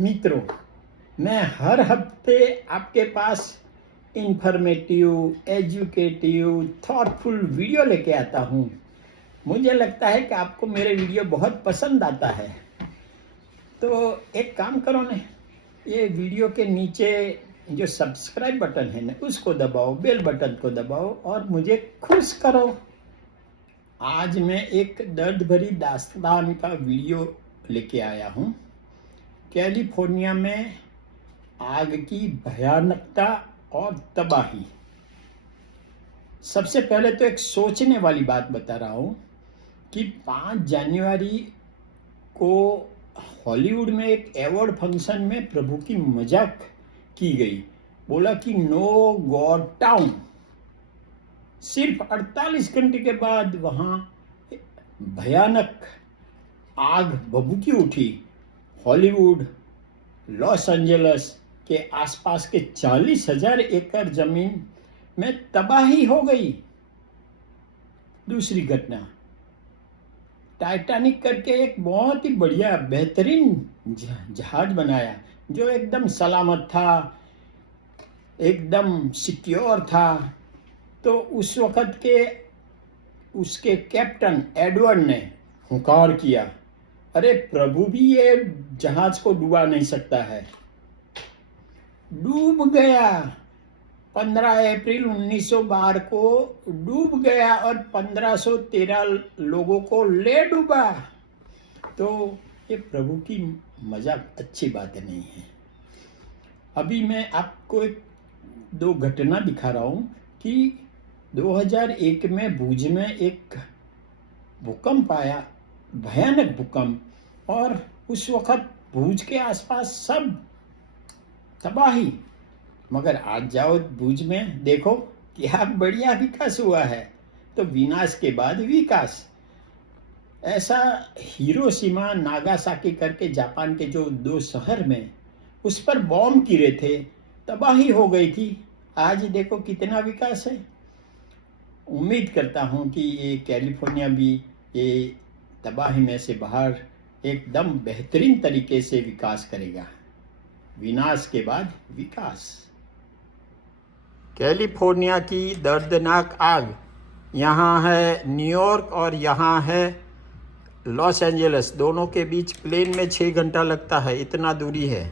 मित्रों, मैं हर हफ्ते आपके पास इंफॉर्मेटिव, एजुकेटिव, थॉटफुल वीडियो लेके आता हूँ। मुझे लगता है कि आपको मेरे वीडियो बहुत पसंद आता है। तो एक काम करो ना, ये वीडियो के नीचे जो सब्सक्राइब बटन है ना, उसको दबाओ, बेल बटन को दबाओ और मुझे खुश करो। आज मैं एक दर्द भरी दास्तान का वीडियो लेके आया हूँ। कैलिफोर्निया में आग की भयानकता और तबाही। सबसे पहले तो एक सोचने वाली बात बता रहा हूँ कि 5 जनवरी को हॉलीवुड में एक अवार्ड फंक्शन में प्रभु की मजाक की गई। बोला कि नो गॉड टाउन। सिर्फ 48 घंटे के बाद वहाँ भयानक आग भभूकी उठी। हॉलीवुड, लॉस एंजलिस के आसपास के 40,000 एकड़ जमीन में तबाही हो गई। दूसरी घटना, टाइटैनिक करके एक बहुत ही बढ़िया बेहतरीन जहाज बनाया जो एकदम सलामत था, एकदम सिक्योर था। तो उस वक्त के उसके कैप्टन एडवर्ड ने हुंकार किया, अरे प्रभु भी ये जहाज को डुबा नहीं सकता है। डूब गया। 15 अप्रैल 1912 को डूब गया और 1513 लोगों को ले डूबा। तो ये प्रभु की मजाक अच्छी बात नहीं है। अभी मैं आपको दो घटना दिखा रहा हूँ कि 2001 में भुज में एक भूकंप आया, भयानक भूकंप, और उस वक्त भुज के आसपास सब तबाही। मगर आज जाओ भुज में, देखो क्या बढ़िया विकास हुआ है। तो विनाश के बाद विकास। ऐसा हिरोशिमा, नागासाकी करके जापान के जो 2 शहर में उस पर बॉम्ब गिरे थे, तबाही हो गई थी। आज देखो कितना विकास है। उम्मीद करता हूँ कि ये कैलिफोर्निया भी ये तबाही में से बाहर एकदम बेहतरीन तरीके से विकास करेगा। विनाश के बाद विकास। कैलिफोर्निया की दर्दनाक आग। यहाँ है न्यूयॉर्क और यहाँ है लॉस एंजलिस। दोनों के बीच प्लेन में 6 घंटा लगता है, इतना दूरी है।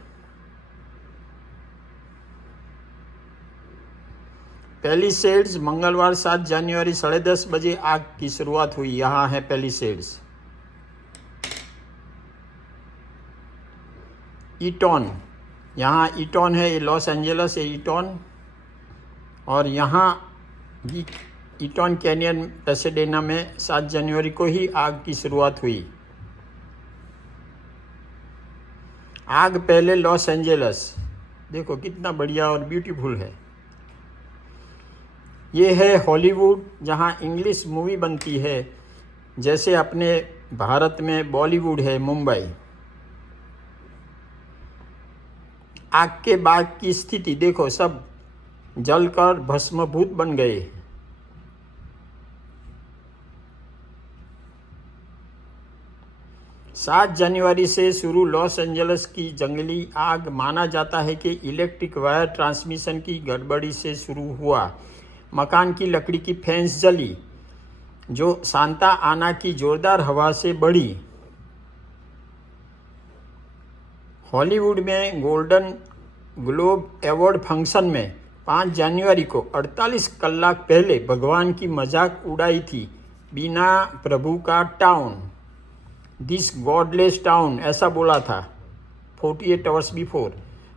पैलिसेड्स, मंगलवार 7 जनवरी 10:30 बजे आग की शुरुआत हुई। यहाँ है पैलिसेड्स। ईटॉन, यहाँ ईटॉन है, ये लॉस एंजलिस है ईटॉन। और यहाँ भी ईटॉन कैनियन पैसेडेना में 7 जनवरी को ही आग की शुरुआत हुई। आग पहले लॉस एंजलिस, देखो कितना बढ़िया और ब्यूटीफुल है। ये है हॉलीवुड, जहाँ इंग्लिश मूवी बनती है, जैसे अपने भारत में बॉलीवुड है मुंबई। आग के बाद की स्थिति देखो, सब जलकर भस्मभूत बन गए। सात जनवरी से शुरू लॉस एंजलिस की जंगली आग माना जाता है कि इलेक्ट्रिक वायर ट्रांसमिशन की गड़बड़ी से शुरू हुआ। मकान की लकड़ी की फेंस जली, जो सांता आना की जोरदार हवा से बढ़ी। हॉलीवुड में गोल्डन ग्लोब अवार्ड फंक्शन में 5 जनवरी को 48 कलाक पहले भगवान की मजाक उड़ाई थी। बिना प्रभु का टाउन, दिस गॉडलेस टाउन, ऐसा बोला था 48 आवर्स बिफोर,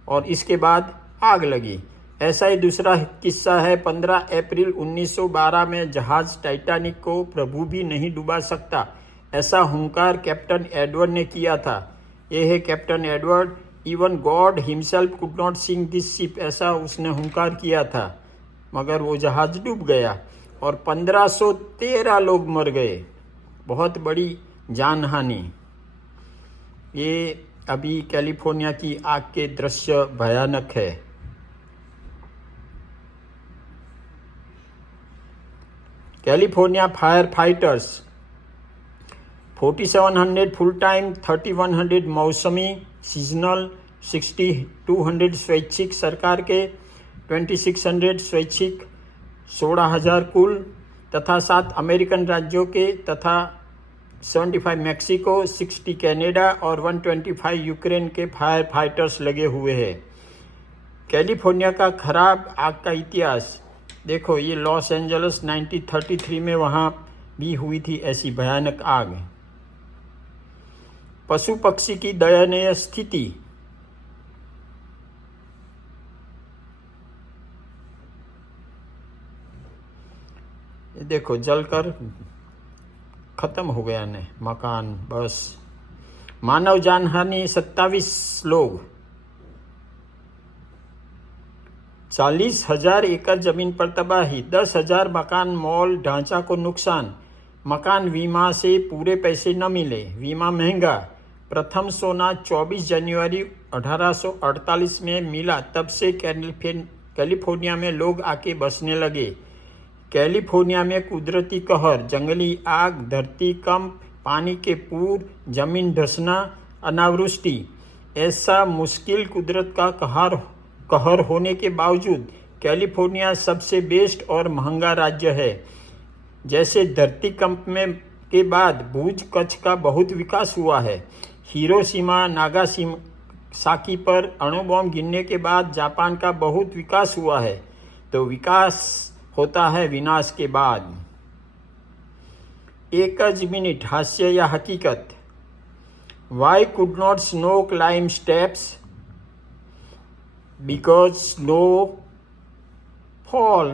और इसके बाद आग लगी। ऐसा ही दूसरा किस्सा है 15 अप्रैल 1912 में जहाज टाइटैनिक को प्रभु भी नहीं डुबा सकता, ऐसा हुंकार कैप्टन एडवर्ड ने किया था। यह है captain Edward, even God himself could not sink this ship, ऐसा उसने हुंकार किया था। मगर वो जहाज डूब गया और 1513 लोग मर गए। बहुत बड़ी जानहानि। ये अभी कैलिफोर्निया की आग के दृश्य भयानक है। California fire fighters 4700 full time, 3100 मौसमी सीजनल, 6200 स्वैच्छिक सरकार के, 2600 स्वैच्छिक, 16,000 कुल तथा 7 अमेरिकन राज्यों के तथा 75 मैक्सिको, 60 कनाडा और 125 यूक्रेन के फायर फाइटर्स लगे हुए हैं। कैलिफोर्निया का खराब आग का इतिहास देखो, ये लॉस एंजल्स 1933 में वहाँ भी हुई थी ऐसी भयानक आग। पशु पक्षी की दयनीय स्थिति, ये देखो जलकर खत्म हो गया ने मकान, बस। मानव जानहानि 27 लोग, 40,000 एकड़ जमीन पर तबाही, 10,000 मकान मॉल ढांचा को नुकसान, मकान बीमा से पूरे पैसे न मिले, बीमा महंगा। प्रथम सोना 24 जनवरी 1848 में मिला, तब से कैलिफोर्निया में लोग आके बसने लगे। कैलिफोर्निया में कुदरती कहर, जंगली आग, धरती कंप, पानी के पूर, जमीन धंसना, अनावृष्टि। ऐसा मुश्किल कुदरत का कहर होने के बावजूद कैलिफोर्निया सबसे बेस्ट और महंगा राज्य है। जैसे धरती कंप में के बाद भुज कच्छ का बहुत विकास हुआ है, हिरोशिमा नागासाकी पर अणु बम गिरने के बाद जापान का बहुत विकास हुआ है, तो विकास होता है विनाश के बाद। एक मिनट हास्य या हकीकत। Why could not snow climb steps? Because snow fall